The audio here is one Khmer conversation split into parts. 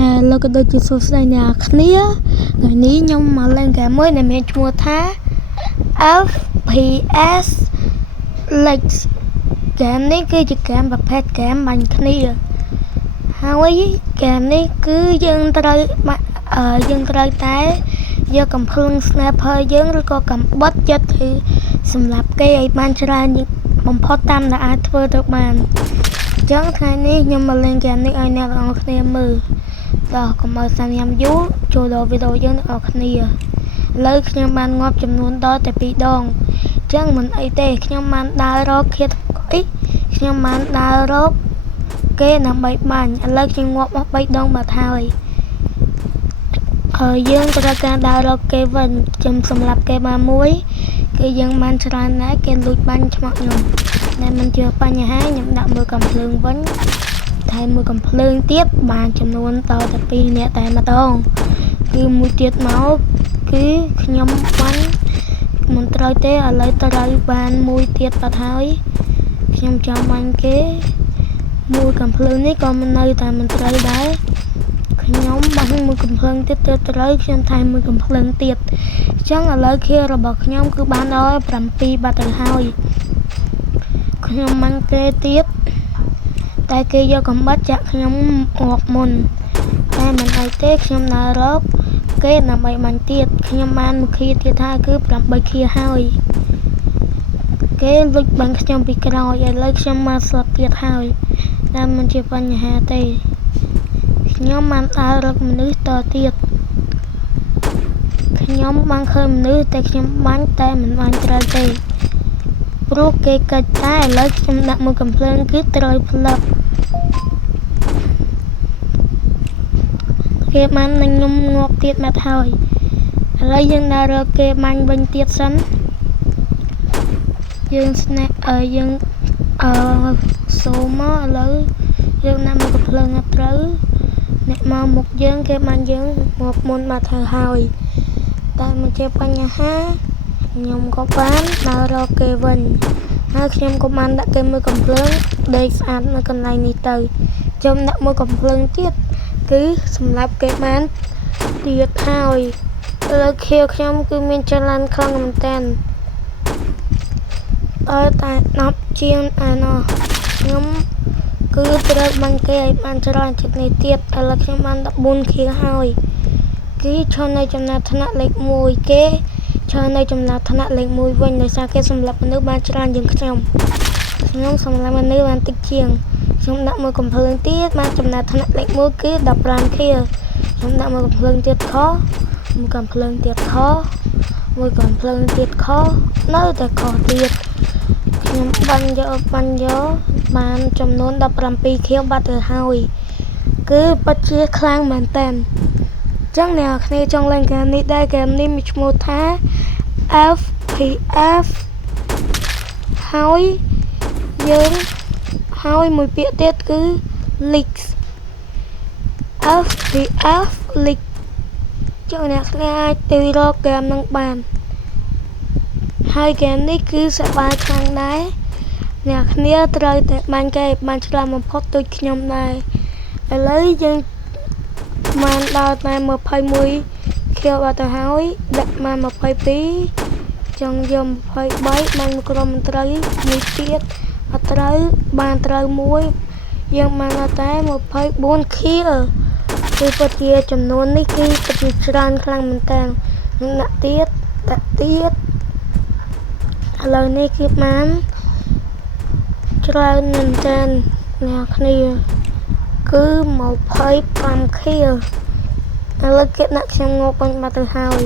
Hello ក៏ដូចជាសួស្តីអ្នកគ្នាថ្ងៃនេះខ្ញុំមកលេងហ្គេមមួយដែលមានឈ្មោះថា FPS League ហ្គេមនេះគឺជាហ្គេមប្រភេទហ្គេមបាញ់គ្នាហើយហ្គេមនេះគឺយើងត្រូវតែយកកំភ្លើង sniper យើងឬក៏កាំបិតយកទៅសម្រាប់គេឲ្យបានច្រើនបំផុតតាមដែលអាចធ្វើទៅបានអញ្ចឹងថ្ងៃនេះខ្ញុំមកលេងហ្គេមនេះឲ្យអ្នកទាំងអស់គ្នាមើលដល់កុំឲ្យសាញញ៉ាំយូរចូលដល់វីដេអូយើងទាំងអស់គ្នាឥឡូវខ្ញុំបានងាប់ចំនួនដល់តែ2ដងអញ្ចឹងមិនអីទេខ្ញុំបានដើររកខ្ញុំបានដើររកគេដើម្បីបាញ់ឥឡូវខ្ញុំងាប់អស់3ដងបាត់ហើយយើងត្រូវការដើររកគេវិញខ្ញុំសម្រាប់គេបានមួយគឺយើងបានច្រើនដែរគេលួចបាញ់ឆ្មក់ខ្ញុំតែមិនជឿបញ្ហាខ្ញុំដាក់មើលកំភ្លើងវិញថែមមួយកំភ្លើងទៀតបានចំនួនតតែ2នាក់តែម្ដងគឺមួយទៀតមកគឺខ្ញុំបាញ់មិនត្រូវទេឥឡូវត្រូវបានមួយទៀតបាត់ហើយខ្ញុំចង់បាញ់គេមួយកំភ្លើងនេះក៏មិននៅតែមិនត្រូវដែរខ្ញុំបាញ់មួយកំភ្លើងទៀតទៅត្រូវខ្ញុំថែមមួយកំភ្លើងទៀតអញ្ចឹងឥឡូវខៀវរបស់ខ្ញុំគឺបានដល់7បាត់ទៅហើយខ្ញុំបាញ់គេទៀតតែគេយកកំបិតចាក់ខ្ញុំងាប់មុនតែមិនអីទេខ្ញុំដើររកគេដើម្បីបាញ់ទៀតខ្ញុំបានមួយខៀវទៀតថាគឺ8ខៀវហើយគេលួចបាញ់ខ្ញុំពីក្រោយឥឡូវខ្ញុំមកស្លាប់ទៀតហើយតែមិនជាបញ្ហាទេខ្ញុំបានដើររកមនុស្សតទៀតខ្ញុំបានឃើញមនុស្សតែខ្ញុំបាញ់តែមិនបាញ់ត្រូវទេព្រោះគេកាច់តែឥឡូវខ្ញុំដាក់មួយកំភ្លើងគឺត្រូវផ្លឹកគេបាននឹងខ្ញុំងាប់ទៀតមកហើយឥឡូវយើងដើររកគេបាញ់វិញទៀតសិនយើងសូមមកឥឡូវយើងដាក់មួយកំភ្លើងត្រូវអ្នកមកមុខយើងគេបានយើងងាប់មុនមកទៅហើយតែមិនជាបញ្ហាខ្ញុំក៏បានដើររកគេវិញហើយខ្ញុំក៏បានដាក់គេមួយកំភ្លើងដេកស្អាតនៅកន្លែងនេះទៅខ្ញុំដាក់មួយកំភ្លើងទៀតគឺសម្រាប់គេបានទៀតហើយលើខៀវខ្ញុំគឺមានចលនាខ្លាំងមែនតើតែ10ជាងអាណោះខ្ញុំគឺត្រូវបាញ់គេឲ្យបានច្រើនជាងនេះទៀតឥឡូវខ្ញុំបាន14ខៀវហើយគឺឈរនៅចំណាត់ថ្នាក់លេខ1គេឈរនៅចំណាត់ថ្នាក់លេខ1វិញដោយសារគេសម្លាប់មនុស្សបានច្រើនជាងខ្ញុំសម្លាប់មនុស្សបានតិចជាងខ្ញុំដាក់មួយកំភ្លើងទៀតបានចំណាត់ថ្នាក់លេខ1គឺ15ខៀវខ្ញុំដាក់មួយកំភ្លើងទៀតខមួយកំភ្លើងទៀតខមួយកំភ្លើងទៀតខនៅតែខទៀតខ្ញុំបាញ់យកបានចំនួន17ខៀវបាត់ទៅហើយគឺពិតជាខ្លាំងមែនតើចឹងអ្នកគ្នាចង់លេងហ្គេមនេះដែរហ្គេមនេះមានឈ្មោះថា FPS ហើយមួយពាក្យទៀតគឺ League FPS League ចឹងអ្នកគ្នាអាចទៅរកហ្គេមនឹងបានហើយហ្គេមនេះគឺសប្បាយខ្លាំងដែរអ្នកគ្នាត្រូវតែបាញ់គេបានច្រើនបំផុតដូចខ្ញុំដែរឥឡូវយើងបានដល់តែ21ខៀវបាត់ទៅហើយដាក់មក22ចង់យក23បានមួយក្រុមមិនត្រូវមួយទៀតអត់ត្រូវបានត្រូវមួយយើងបានដល់តែ24ខៀវគឺពិតជាចំនួននេះគឺពិតជាច្រើនខ្លាំងមែនតើដាក់ទៀតឥឡូវនេះគឺបានច្រើនមែនតើអ្នកគ្នាគឺ25ខៀវឥឡូវគេដាក់ខ្ញុំងាប់បាញ់បាត់ទៅហើយ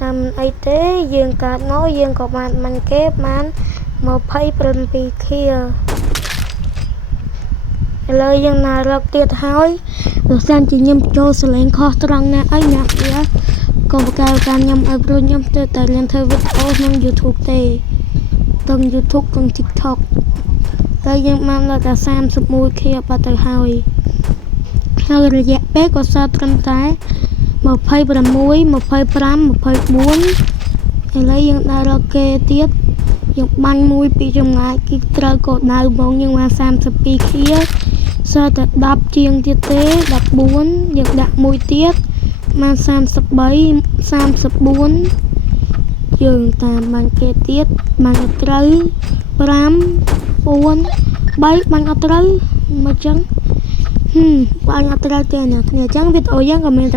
តាមអីទេយើងកើតមកយើងក៏បានបាញ់គេបាន27ខៀវឥឡូវយើងណារកទៀតហើយលោកសានជាខ្ញុំចូលសលេងខុសត្រង់ណាអីអ្នកគ្នាក៏បកការខ្ញុំឲ្យព្រោះខ្ញុំទៅតែរៀនធ្វើវីដេអូក្នុង YouTube ទេទាំង YouTube ទាំង TikTok តែយើងបានដល់តែ31ខៀវបាត់ទៅហើយរយៈពេលក៏សល់ត្រឹមតែ26 25 24ឥឡូវយើងដើររកគេទៀតយើងបាញ់មួយពីចម្ងាយគឺត្រូវក៏ដៅហ្មងយើងបាន32ខៀវ saoតែ10ជាងទៀតទេ14យើងដាក់មួយទៀតបាន33 34យើងតាមបានគេទៀតបានអត់ត្រូវ5 4 3បានអត់ត្រូវមកចឹងបានអត់ត្រូវទេអ្នកគ្នាចឹងវីដេអូយើងក៏មាន